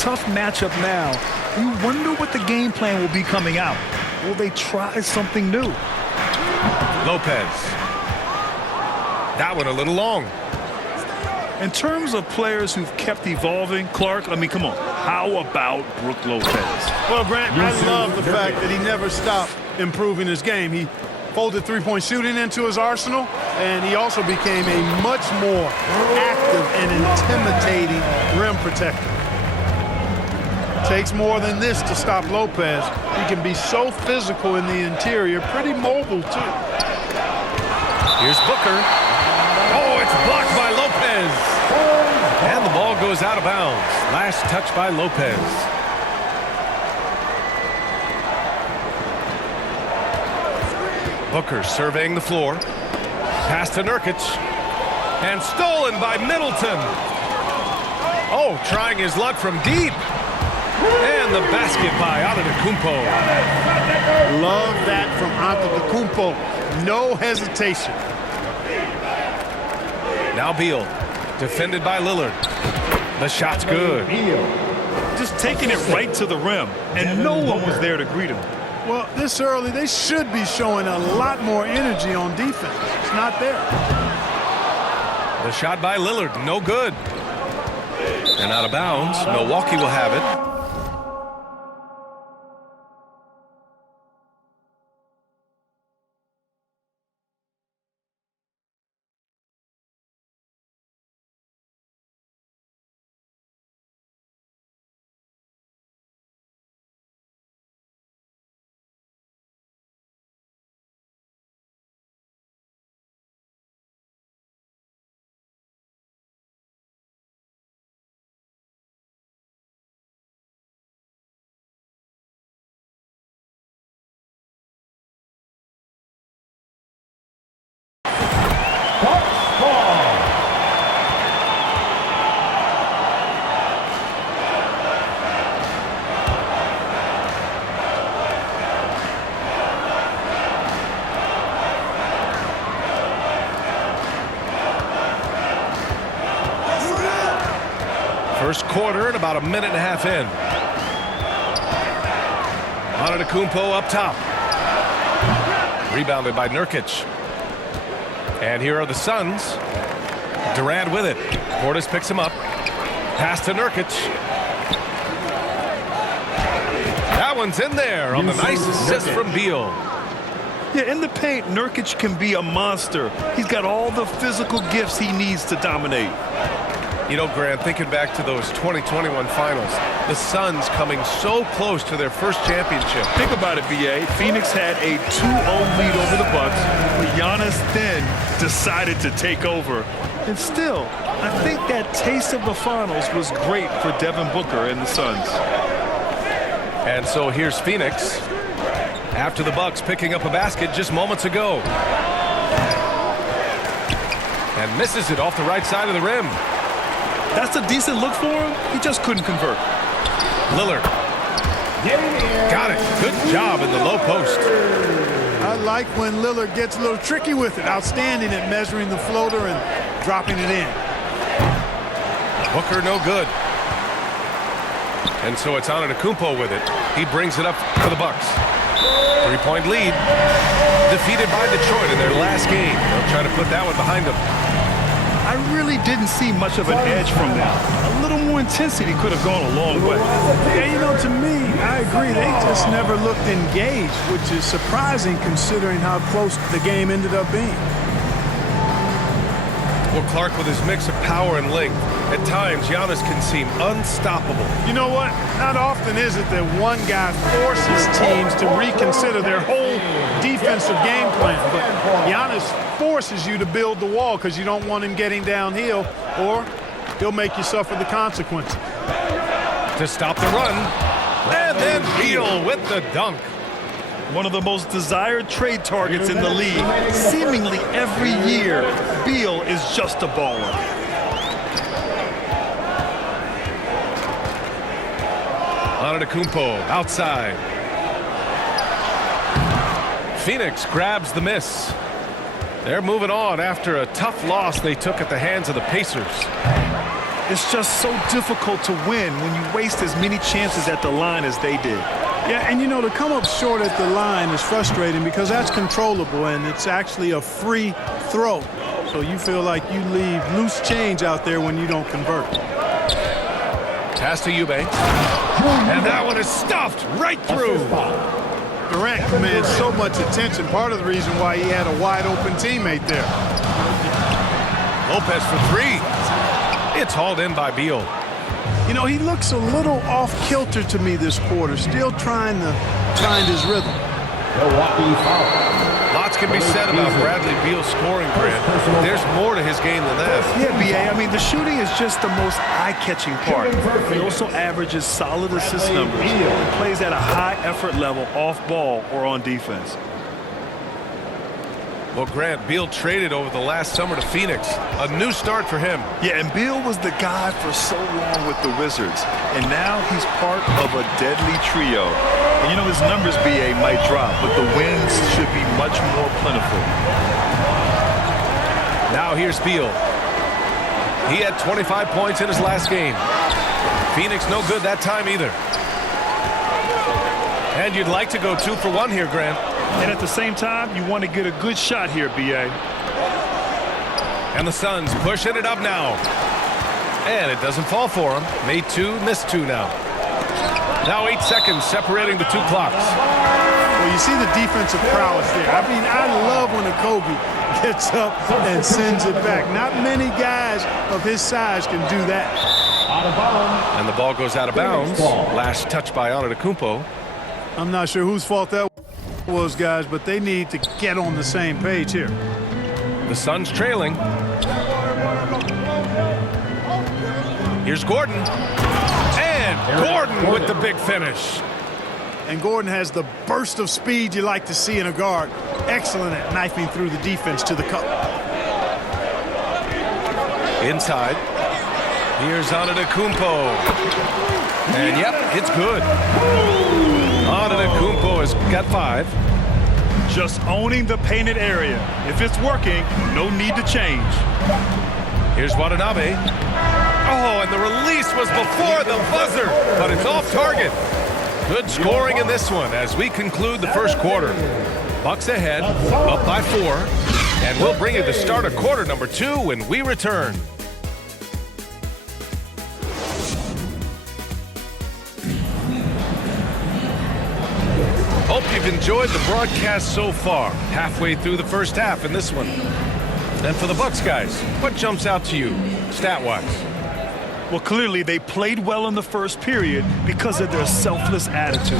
tough matchup now. You wonder what the game plan will be coming out. Will they try something new? Lopez. That one a little long. In terms of players who've kept evolving, Clark, I mean, come on. How about Brook Lopez? Well, Grant, I love the fact that he never stopped improving his game. He folded three-point shooting into his arsenal, and he also became a much more active and intimidating rim protector. Takes more than this to stop Lopez. He can be so physical in the interior, pretty mobile, too. Here's Booker. Oh, it's blocked by Lopez. And the ball goes out of bounds. Last touch by Lopez. Booker surveying the floor. Pass to Nurkic. And stolen by Middleton. Oh, trying his luck from deep. And the basket by Antetokounmpo. Love that from Antetokounmpo. No hesitation. Now Beal. Defended by Lillard. The shot's good. Just taking it right to the rim, and no one was there to greet him. Well, this early, they should be showing a lot more energy on defense. It's not there. The shot by Lillard, no good. And out of bounds, Milwaukee will have it. First quarter and about a minute and a half in. Antetokounmpo up top. Rebounded by Nurkic. And here are the Suns. Durant with it. Portis picks him up. Pass to Nurkic. That one's in there on the nice assist from Beal. Yeah, in the paint, Nurkic can be a monster. He's got all the physical gifts he needs to dominate. You know, Grant, thinking back to those 2021 finals, the Suns coming so close to their first championship. Think about it, B.A. Phoenix had a 2-0 lead over the Bucks, but Giannis then decided to take over. And still, I think that taste of the finals was great for Devin Booker and the Suns. And so here's Phoenix after the Bucks picking up a basket just moments ago. And misses it off the right side of the rim. That's a decent look for him. He just couldn't convert. Lillard. Got it. Good job in the low post. I like when Lillard gets a little tricky with it. Outstanding at measuring the floater and dropping it in. Booker no good. And so it's Antetokounmpo with it. He brings it up for the Bucks. 3-point lead. Defeated by Detroit in their last game. They'll try to put that one behind them. I really didn't see much of an edge from them. A little more intensity could have gone a long way. Yeah, you know, to me, I agree. They just never looked engaged, which is surprising considering how close the game ended up being. Well, Clark, with his mix of power and length, at times Giannis can seem unstoppable. You know what? Not often is it that one guy forces teams to reconsider their whole defensive game plan. But Giannis forces you to build the wall because you don't want him getting downhill, or he'll make you suffer the consequences. To stop the run, and then Beal with the dunk. One of the most desired trade targets in the league. Seemingly every year, Beal is just a baller. Antetokounmpo outside. Phoenix grabs the miss. They're moving on after a tough loss they took at the hands of the Pacers. It's just so difficult to win when you waste as many chances at the line as they did. Yeah, and you know, to come up short at the line is frustrating because that's controllable and it's actually a free throw. So you feel like you leave loose change out there when you don't convert. Pass to Eubanks. And that one is stuffed right through. Durant commands so much attention. Part of the reason why he had a wide open teammate there. Lopez for three. It's hauled in by Beal. You know, he looks a little off kilter to me this quarter, still trying to find his rhythm. Lots can be said about Bradley Beal's scoring, Grant. There's more to his game than that. Yeah, B.A., I mean, the shooting is just the most eye-catching part. He also averages solid assist numbers and plays at a high effort level off ball or on defense. Well, Grant, Beal traded over the last summer to Phoenix. A new start for him. Yeah, and Beal was the guy for so long with the Wizards, and now he's part of a deadly trio. And you know, his numbers, B.A., might drop, but the wins should be much more plentiful. Now here's Beal. He had 25 points in his last game. Phoenix no good that time either. And you'd like to go 2 for 1 here, Grant. And at the same time, you want to get a good shot here, B.A. And the Suns pushing it up now. And it doesn't fall for him. Made 2, missed 2 now. Now 8 seconds separating the 2 clocks. Well, you see the defensive prowess there. I mean, I love when a Kobe gets up and sends it back. Not many guys of his size can do that. And the ball goes out of bounds. Last touch by Antetokounmpo. I'm not sure whose fault that was, guys, but they need to get on the same page here. The Suns trailing. Here's Gordon. And Gordon with the big finish. And Gordon has the burst of speed you like to see in a guard. Excellent at knifing through the defense to the cup. Inside. Here's Antetokounmpo. And yep, it's good. Antetokounmpo has got 5. Just owning the painted area. If it's working, no need to change. Here's Watanabe. Oh, and the release was before the buzzer, but it's off target. Good scoring in this one as we conclude the first quarter. Bucks ahead, up by 4, and we'll bring you the start of quarter number 2 when we return. Hope you've enjoyed the broadcast so far. Halfway through the first half in this one. And for the Bucks guys, what jumps out to you, stat-wise? Well, clearly they played well in the first period because of their selfless attitude.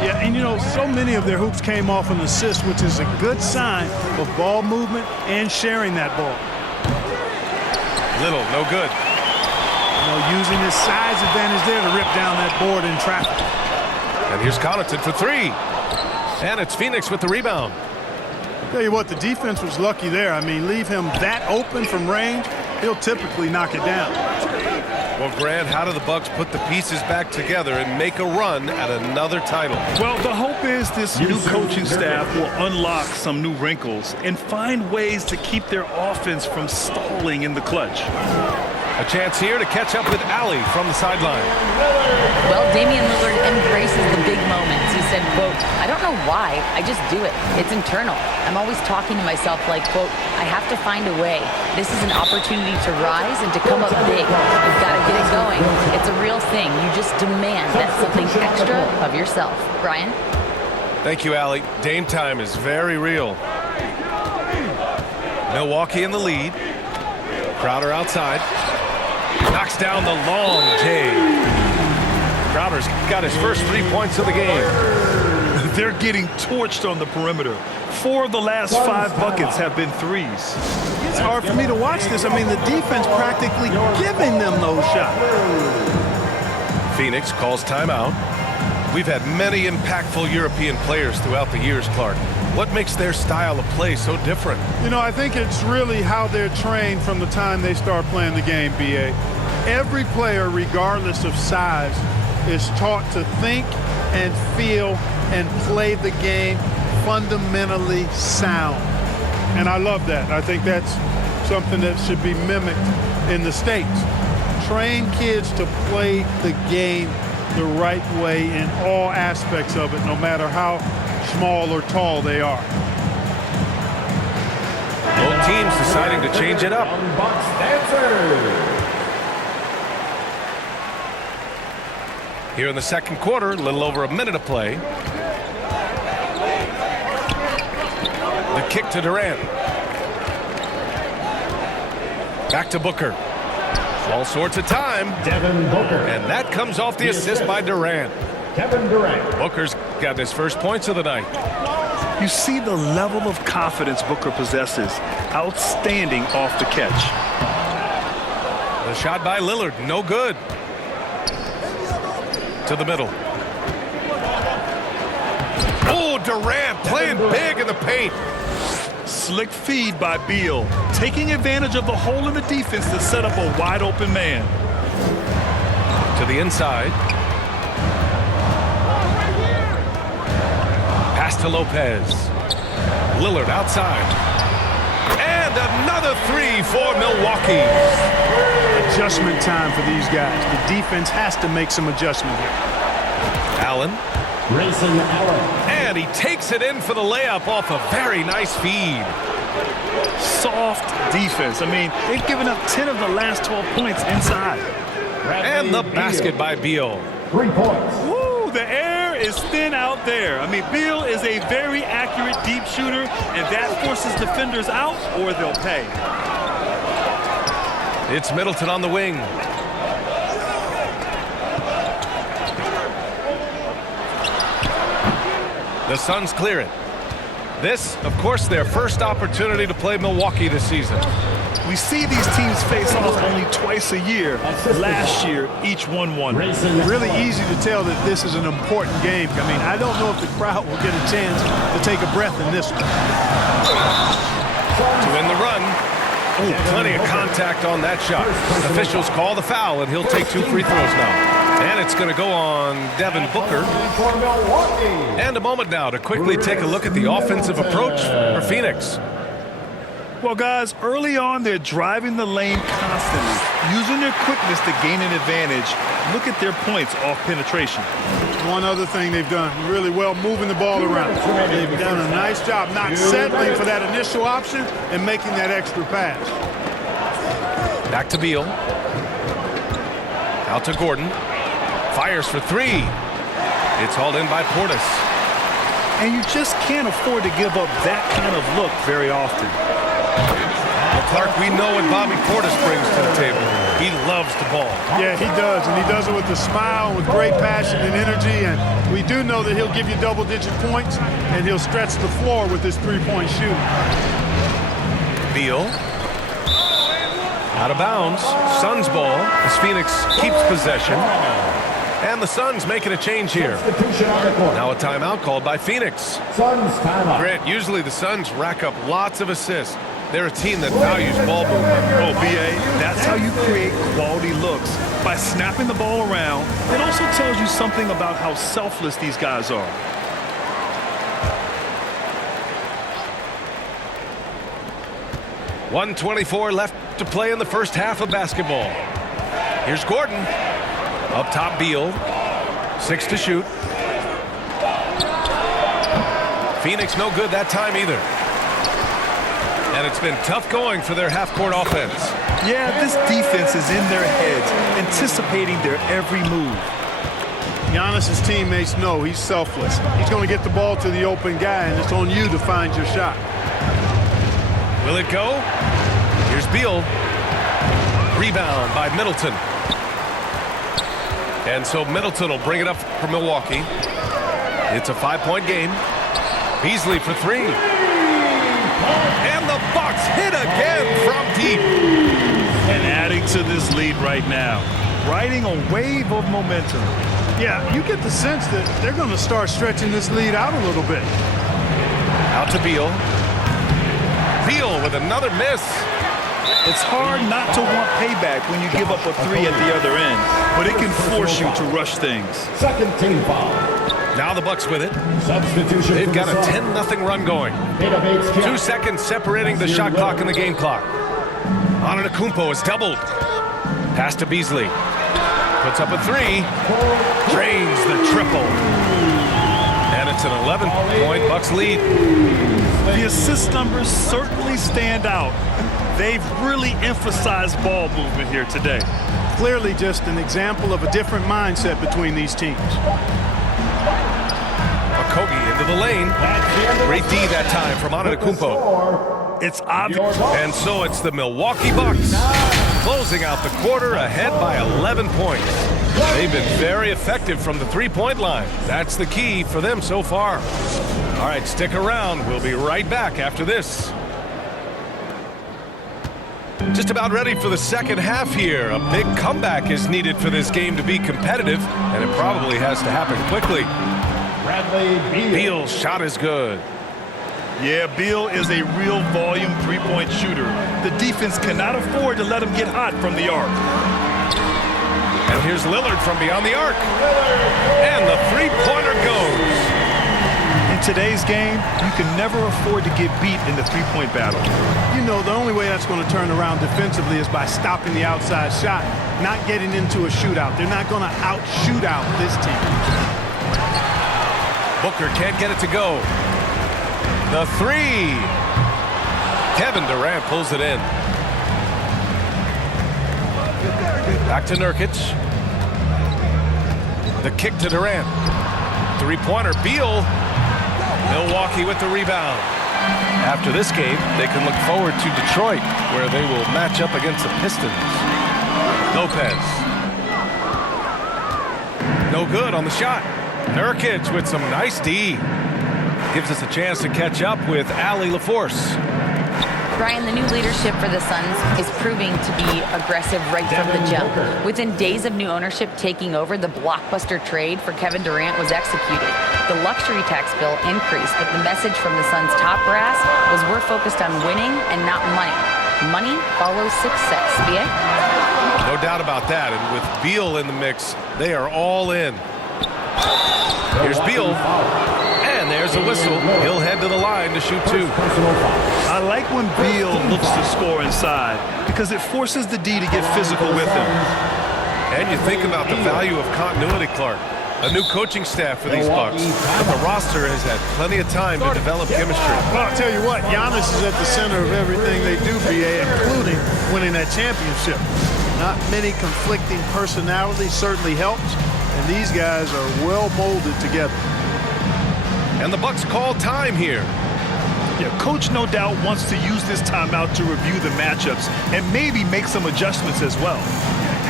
Yeah, and you know, so many of their hoops came off an assist, which is a good sign of ball movement and sharing that ball. Little, no good. You know, using his size advantage there to rip down that board in traffic. And here's Connaughton for 3. And it's Phoenix with the rebound. Tell you what, the defense was lucky there. I mean, leave him that open from range, he'll typically knock it down. Well, Grant, how do the Bucks put the pieces back together and make a run at another title? Well, the hope is this new coaching staff will unlock some new wrinkles and find ways to keep their offense from stalling in the clutch. A chance here to catch up with Allie from the sideline. Well, Damian Lillard embraces the big moments. He said, quote, "I don't know why, I just do it. It's internal. I'm always talking to myself like, quote, I have to find a way. This is an opportunity to rise and to come up big. You've got to get it going. It's a real thing. You just demand that something extra of yourself." Brian? Thank you, Allie. Dame time is very real. Milwaukee in the lead. Crowder outside. Knocks down the long J. Crowder's got his first 3 points of the game. They're getting torched on the perimeter. 4 of the last 5 buckets have been threes. It's hard for me to watch this. I mean, the defense practically giving them those shots. Phoenix calls timeout. We've had many impactful European players throughout the years, Clark. What makes their style of play so different? You know, I think it's really how they're trained from the time they start playing the game, B.A. Every player, regardless of size, is taught to think and feel and play the game fundamentally sound. And I love that. I think that's something that should be mimicked in the States. train kids to play the game the right way in all aspects of it, no matter how small or tall they are. Both teams deciding to change it up. Here in the second quarter, a little over a minute of play. The kick to Durant. Back to Booker. All sorts of time. Devin Booker. And that comes off the assist by Durant. Kevin Durant. Booker's got his first points of the night. You see the level of confidence Booker possesses. Outstanding off the catch. The shot by Lillard, no good. To the middle. Oh, Durant playing big in the paint. Slick feed by Beal, taking advantage of the hole in the defense to set up a wide open man. To the inside. Pass to Lopez. Lillard outside. And another three for Milwaukee. Adjustment time for these guys. The defense has to make some adjustment here. Allen. Grayson Allen. And he takes it in for the layup off a very nice feed. Soft defense. I mean, they've given up 10 of the last 12 points inside. And the basket by Beal. 3 points. Woo, the air is thin out there. I mean, Beal is a very accurate deep shooter, and that forces defenders out or they'll pay. It's Middleton on the wing. The Suns clear it. This, of course, their first opportunity to play Milwaukee this season. We see these teams face off only twice a year. Last year, each won one. Really easy to tell that this is an important game. I mean, I don't know if the crowd will get a chance to take a breath in this one. To win the run. Ooh, plenty of contact on that shot. Officials call the foul, and he'll take 2 free throws now. And it's going to go on Devin Booker. And a moment now to quickly take a look at the offensive approach for Phoenix. Well, guys, early on, they're driving the lane constantly, using their quickness to gain an advantage. Look at their points off penetration. One other thing they've done really well, moving the ball around. They've done a nice job not settling for that initial option and making that extra pass. Back to Beal. Out to Gordon. Fires for 3. It's hauled in by Portis. And you just can't afford to give up that kind of look very often. Well, Clark, we know what Bobby Portis brings to the table. He loves the ball. Yeah, he does, and he does it with a smile, with great passion and energy, and we do know that he'll give you double-digit points, and he'll stretch the floor with his three-point shooting. Beal. Out of bounds. Suns ball as Phoenix keeps possession. And the Suns making a change here. Now a timeout called by Phoenix. Suns timeout. Grant, usually the Suns rack up lots of assists. They're a team that values ball movement. Oh, B.A., that's how you create quality looks, by snapping the ball around. It also tells you something about how selfless these guys are. .124 left to play in the first half of basketball. Here's Gordon. Up top, Beal. 6 to shoot. Phoenix no good that time either. And it's been tough going for their half-court offense. Yeah, this defense is in their heads, anticipating their every move. Giannis's teammates know he's selfless. He's going to get the ball to the open guy, and it's on you to find your shot. Will it go? Here's Beal. Rebound by Middleton. And so Middleton will bring it up for Milwaukee. It's a 5-point game. Beasley for 3. And the Bucks hit again from deep. And adding to this lead right now, riding a wave of momentum. Yeah, you get the sense that they're going to start stretching this lead out a little bit. Out to Beal. Beal with another miss. It's hard not to want payback when you give up a 3 at the other end, but it can force you to rush things. Second team foul. Now the Bucks with it. Substitution. They've got a 10-0 run going. 2 seconds separating the shot clock and the game clock. Antetokounmpo is doubled. Pass to Beasley. Puts up a three. Drains the triple. And it's an 11-point Bucks lead. The assist numbers certainly stand out. They've really emphasized ball movement here today. Clearly just an example of a different mindset between these teams. Okogie into the lane. Great D that time from Antetokounmpo. It's obvious. And so it's the Milwaukee Bucks closing out the quarter ahead by 11 points. They've been very effective from the three-point line. That's the key for them so far. All right, stick around. We'll be right back after this. Just about ready for the second half here. A big comeback is needed for this game to be competitive, and it probably has to happen quickly. Bradley Beal. Beal's shot is good. Yeah, Beal is a real volume three-point shooter. The defense cannot afford to let him get hot from the arc. And here's Lillard from beyond the arc. And the three-pointer goes. In today's game, you can never afford to get beat in the three-point battle. You know, the only way that's going to turn around defensively is by stopping the outside shot, not getting into a shootout. They're not going to out-shoot out this team. Booker can't get it to go. The three. Kevin Durant pulls it in. Back to Nurkic. The kick to Durant. Three-pointer. Beal. Milwaukee with the rebound. After this game, they can look forward to Detroit, where they will match up against the Pistons. Lopez. No good on the shot. Nurkic with some nice D. Gives us a chance to catch up with Allie LaForce. Brian, the new leadership for the Suns is proving to be aggressive right from the jump. Within days of new ownership taking over, the blockbuster trade for Kevin Durant was executed. The luxury tax bill increased, but the message from the Suns' top brass was we're focused on winning and not money. Money follows success. BA? No doubt about that. And with Beal in the mix, they are all in. Here's Beal. And there's a whistle. He'll head to the line to shoot two. I like when Beal looks to score inside because it forces the D to get physical with him. And you think about the value of continuity, Clark. A new coaching staff for these Bucks. But the roster has had plenty of time to develop chemistry. Well, I'll tell you what, Giannis is at the center of everything they do, BA, including winning that championship. Not many conflicting personalities certainly helps, and these guys are well molded together. And the Bucks call time here. Yeah, Coach no doubt wants to use this timeout to review the matchups and maybe make some adjustments as well.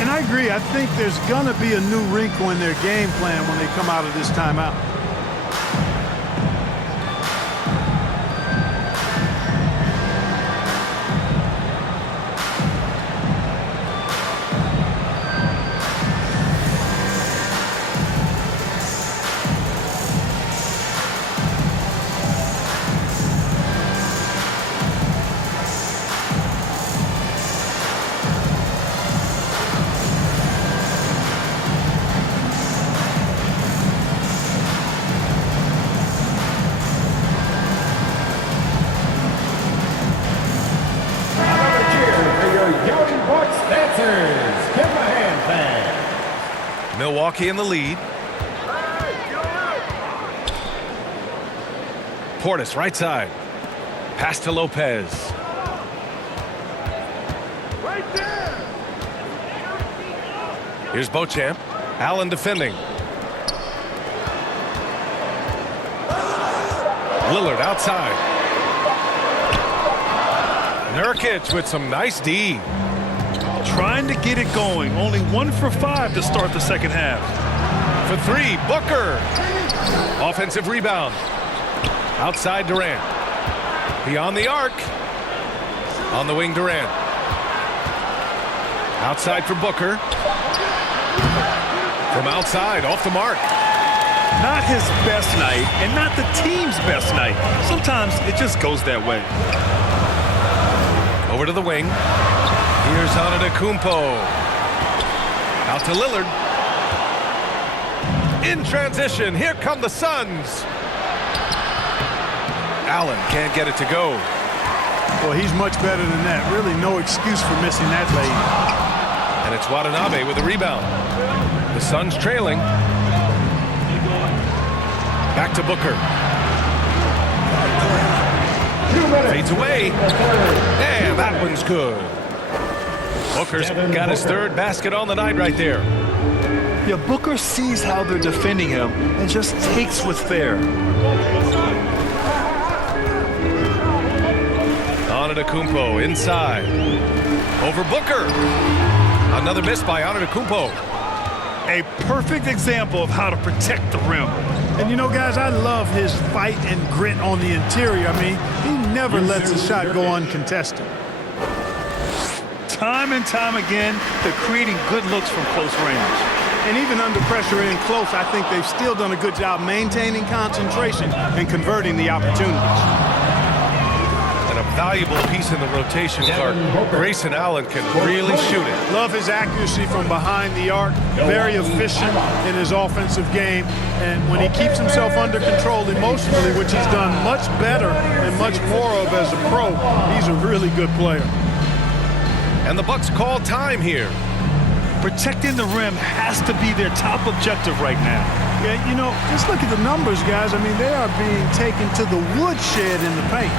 And I agree. I think there's going to be a new wrinkle in their game plan when they come out of this timeout. Milwaukee in the lead. Portis right side. Pass to Lopez. Here's Beauchamp. Allen defending. Lillard outside. Nurkic with some nice D. Trying to get it going. Only 1 for 5 to start the second half. For three, Booker. Offensive rebound. Outside Durant. Beyond the arc. On the wing, Durant. Outside for Booker. From outside, off the mark. Not his best night and not the team's best night. Sometimes it just goes that way. Over to the wing. Here's Antetokounmpo. Out to Lillard. In transition, here come the Suns. Allen can't get it to go. Well, he's much better than that. Really no excuse for missing that late. And And it's Watanabe with the rebound. The Suns trailing. Back to Booker. Fades away. And that one's good. Booker's got his third basket on the night right there. Yeah, Booker sees how they're defending him and just takes what's there. Antetokounmpo inside. Over Booker. Another miss by Antetokounmpo. A perfect example of how to protect the rim. And you know, guys, I love his fight and grit on the interior. I mean, he never lets a shot go uncontested. Time and time again, they're creating good looks from close range. And even under pressure in close, I think they've still done a good job maintaining concentration and converting the opportunities. And a valuable piece in the rotation, Clark. Grayson Allen can really shoot it. Love his accuracy from behind the arc. Very efficient in his offensive game. And when he keeps himself under control emotionally, which he's done much better and much more of as a pro, he's a really good player. And the Bucks call time here. Protecting the rim has to be their top objective right now. Yeah, you know, just look at the numbers, guys. I mean, they are being taken to the woodshed in the paint.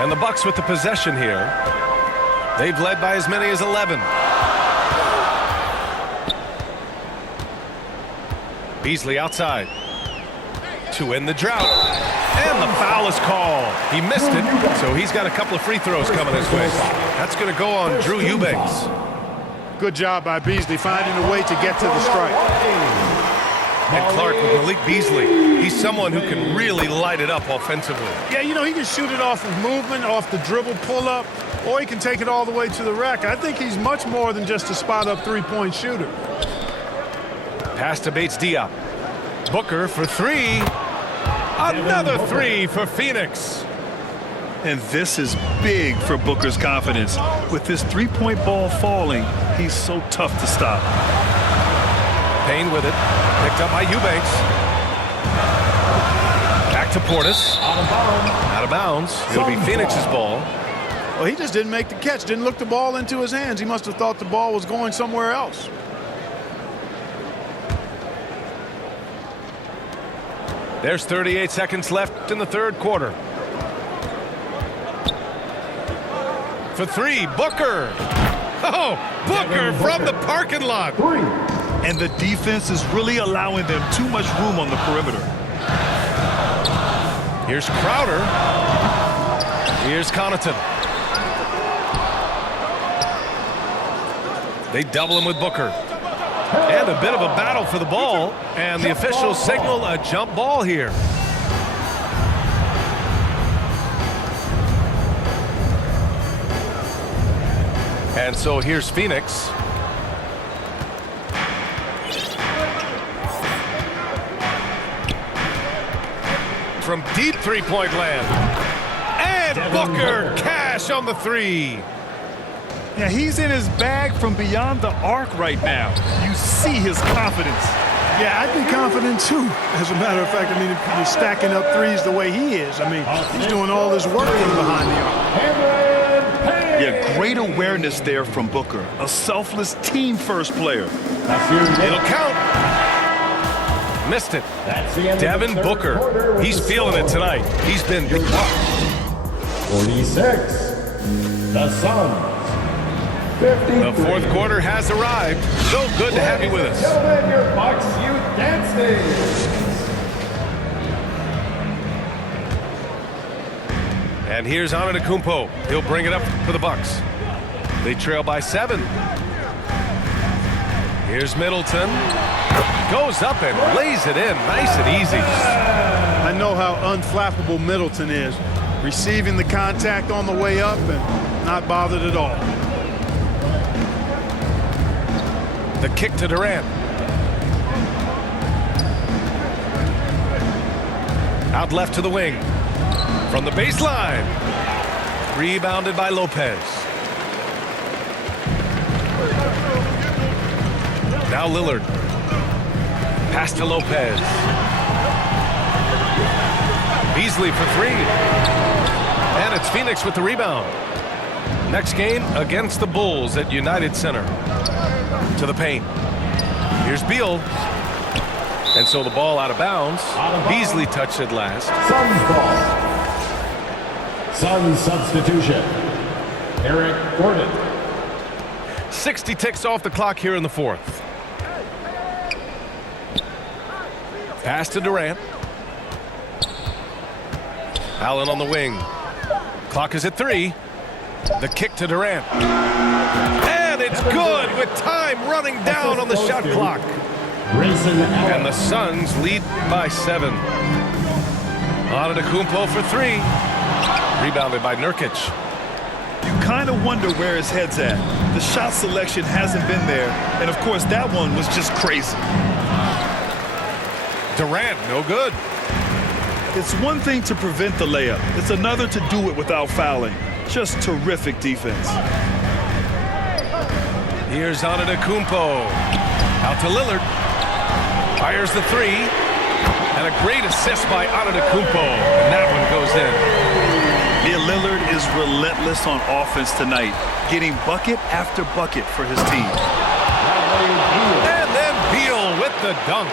And the Bucks with the possession here. They've led by as many as 11. Beasley outside to end the drought. And the foul is called. He missed it, so he's got a couple of free throws coming his way. That's going to go on Drew Eubanks. Good job by Beasley finding a way to get to the strike. And Clark with Malik Beasley. He's someone who can really light it up offensively. Yeah, you know, he can shoot it off of movement, off the dribble pull-up, or he can take it all the way to the rack. I think he's much more than just a spot-up three-point shooter. Pass to Bates-Diop. Booker for three. Another three for Phoenix. And this is big for Booker's confidence. With this three-point ball falling, he's so tough to stop. Payne with it. Picked up by Eubanks. Back to Portis. Out of bounds. It'll be Phoenix's ball. Well, he just didn't make the catch. Didn't look the ball into his hands. He must have thought the ball was going somewhere else. There's 38 seconds left in the third quarter. For three, Booker. Oh, Booker from the parking lot. And the defense is really allowing them too much room on the perimeter. Here's Crowder. Here's Connaughton. They double him with Booker. And a bit of a battle for the ball. And the officials signal a jump ball here. And so here's Phoenix. From deep three-point land. And Booker, cash on the three. Yeah, he's in his bag from beyond the arc right now. You see his confidence. Yeah, I'd be confident too. As a matter of fact, I mean, if you're stacking up threes the way he is, I mean, he's doing all this work from behind the arc. Yeah, great awareness there from Booker. A selfless team-first player. It'll count. Missed it. Devin Booker. He's feeling it tonight. He's been 46. The Suns. 53. The fourth quarter has arrived. So good to have you with us. Gentlemen, your Bucks Youth Dance Days. And here's Antetokounmpo. He'll bring it up for the Bucks. They trail by 7. Here's Middleton. Goes up and lays it in. Nice and easy. I know how unflappable Middleton is. Receiving the contact on the way up and not bothered at all. The kick to Durant. Out left to the wing. From the baseline. Rebounded by Lopez. Now Lillard. Pass to Lopez. Beasley for 3. And it's Phoenix with the rebound. Next game against the Bulls at United Center. To the paint. Here's Beal. And so the ball out of bounds. Beasley touched it last. Suns ball. Suns substitution. Eric Gordon. 60 ticks off the clock here in the fourth. Pass to Durant. Allen on the wing. Clock is at 3. The kick to Durant. And it's good with time running down on the shot clock. Grayson Allen. And the Suns lead by 7. Antetokounmpo for 3. Rebounded by Nurkic. You kind of wonder where his head's at. The shot selection hasn't been there. And, of course, that one was just crazy. Durant, no good. It's one thing to prevent the layup. It's another to do it without fouling. Just terrific defense. Here's Antetokounmpo. Out to Lillard. Fires the 3. And a great assist by Antetokounmpo. And that one goes in. Yeah, Lillard is relentless on offense tonight, getting bucket after bucket for his team. And then Beal with the dunk.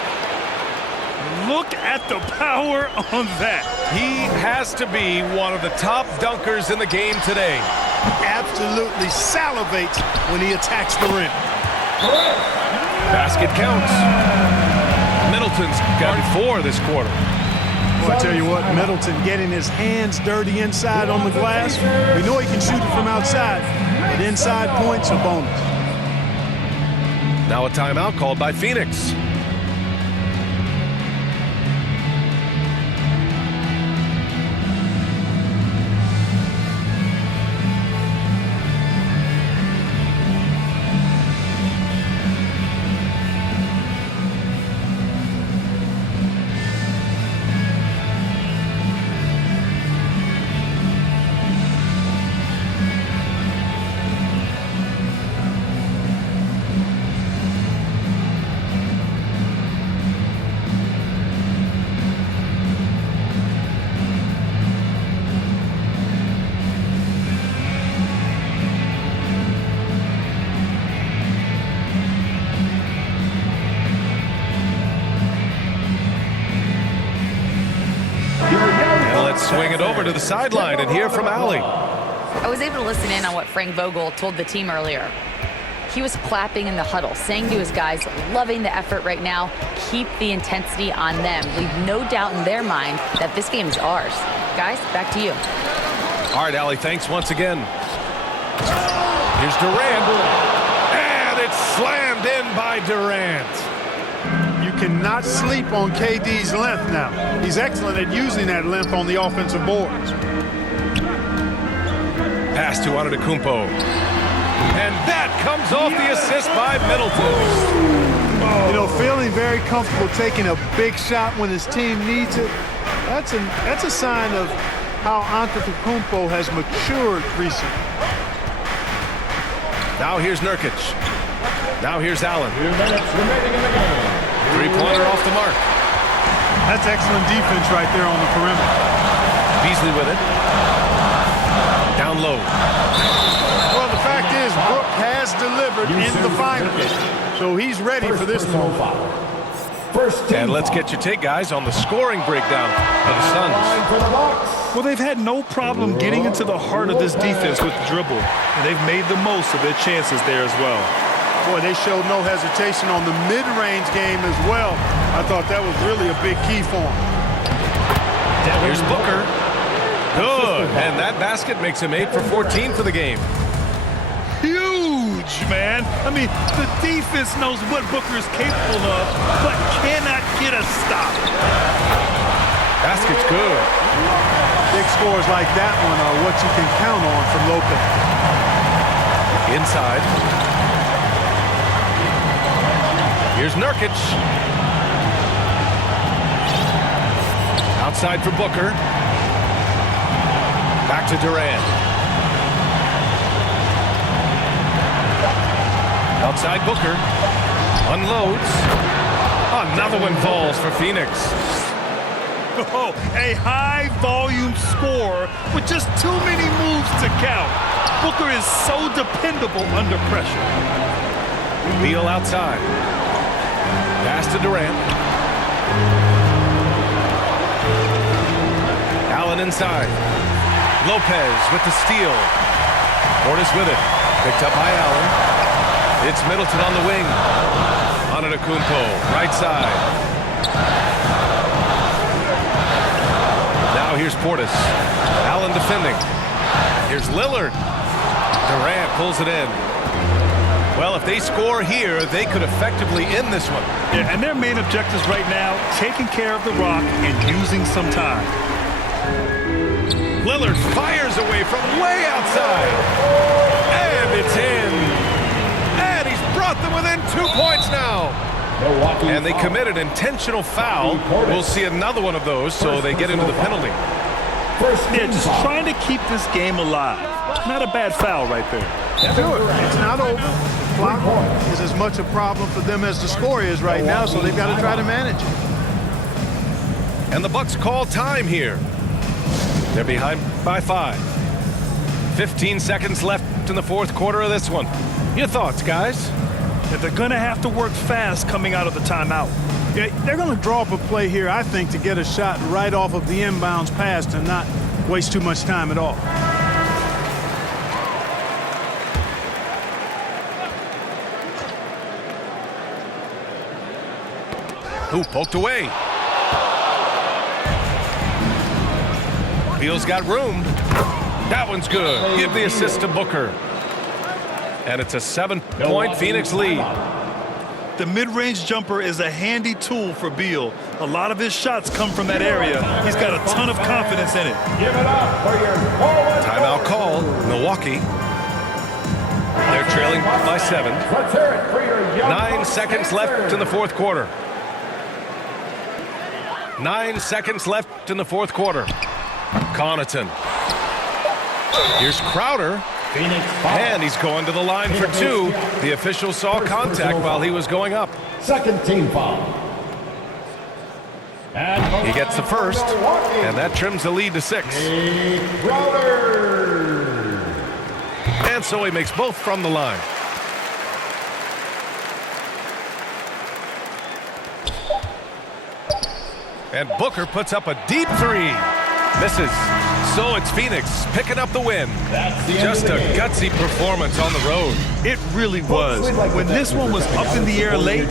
Look at the power on that. He has to be one of the top dunkers in the game today. Absolutely salivates when he attacks the rim. Basket counts. Middleton's got 4 this quarter. Well, I tell you what, Middleton getting his hands dirty inside on the glass. We know he can shoot it from outside, but inside points a bonus. Now a timeout called by Phoenix. Swing it over to the sideline and hear from Allie. I was able to listen in on what Frank Vogel told the team earlier. He was clapping in the huddle, saying to his guys, loving the effort right now, keep the intensity on them. Leave no doubt in their mind that this game is ours. Guys, back to you. All right, Allie, thanks once again. Here's Durant. And it's slammed in by Durant. You cannot sleep on KD's length now. He's excellent at using that length on the offensive boards. Pass to Antetokounmpo. And that comes off the assist by Middleton. You know, feeling very comfortable taking a big shot when his team needs it. That's a sign of how Antetokounmpo has matured recently. Now here's Nurkic. Now here's Allen. 2 minutes remaining in the game. Three-pointer off the mark. That's excellent defense right there on the perimeter. Beasley with it. Down low. Well, the fact is, Brook has delivered in the finals, so he's ready for this one. First team And let's foul. get your take, guys, on the scoring breakdown for the Suns. Line for the Bucks. Well, they've had no problem getting into the heart of this defense with the dribble, and they've made the most of their chances there as well. Boy, they showed no hesitation on the mid-range game as well. I thought that was really a big key for them. Here's Booker. Good. And that basket makes him 8 for 14 for the game. Huge, man. I mean, the defense knows what Booker is capable of, but cannot get a stop. Basket's good. Big scores like that one are what you can count on from Lopez. Inside. Here's Nurkic. Outside for Booker. Back to Durant. Outside Booker. Unloads. Another one falls for Phoenix. Oh, a high-volume score with just too many moves to count. Booker is so dependable under pressure. Beal outside. Pass to Durant. Allen inside. Lopez with the steal. Portis with it. Picked up by Allen. It's Middleton on the wing. Antetokounmpo, right side. Now here's Portis. Allen defending. Here's Lillard. Durant pulls it in. Well, if they score here, they could effectively end this one. Yeah, and their main objectives right now, taking care of the rock and using some time. Lillard fires away from way outside. And it's in. And he's brought them within 2 points now. Milwaukee And they foul. committed intentional foul. We'll see another one of those, so they get into the penalty. First They're team just foul. trying to keep this game alive. Not a bad foul right there. Do it. It's not over. Clock is as much a problem for them as the score is right now, so they've got to try to manage it. And the Bucks call time here. They're behind by 5. 15 seconds left in the fourth quarter of this one. Your thoughts, guys? That they're going to have to work fast coming out of the timeout. Yeah, they're going to draw up a play here, I think, to get a shot right off of the inbounds pass and not waste too much time at all. Who poked away? Beal's got room. That one's good. Give the assist to Booker. And it's a 7-point Phoenix lead. The mid-range jumper is a handy tool for Beal. A lot of his shots come from that area. He's got a ton of confidence in it. Give it up for your forward. Timeout call. Milwaukee. They're trailing by 7. Let's hear it for your young 9 Bucks seconds left in the fourth quarter. 9 seconds left in the fourth quarter. Connaughton. Here's Crowder. Phoenix foul. And he's going to the line for 2. The official saw contact while he was going up. Second team foul. And He gets the first, and that trims the lead to 6. Crowder. And so he makes both from the line. And Booker puts up a deep 3. Misses. So it's Phoenix picking up the win. That's the end Just of a the game. gutsy performance on the road. It really was. When this one was up in the air late,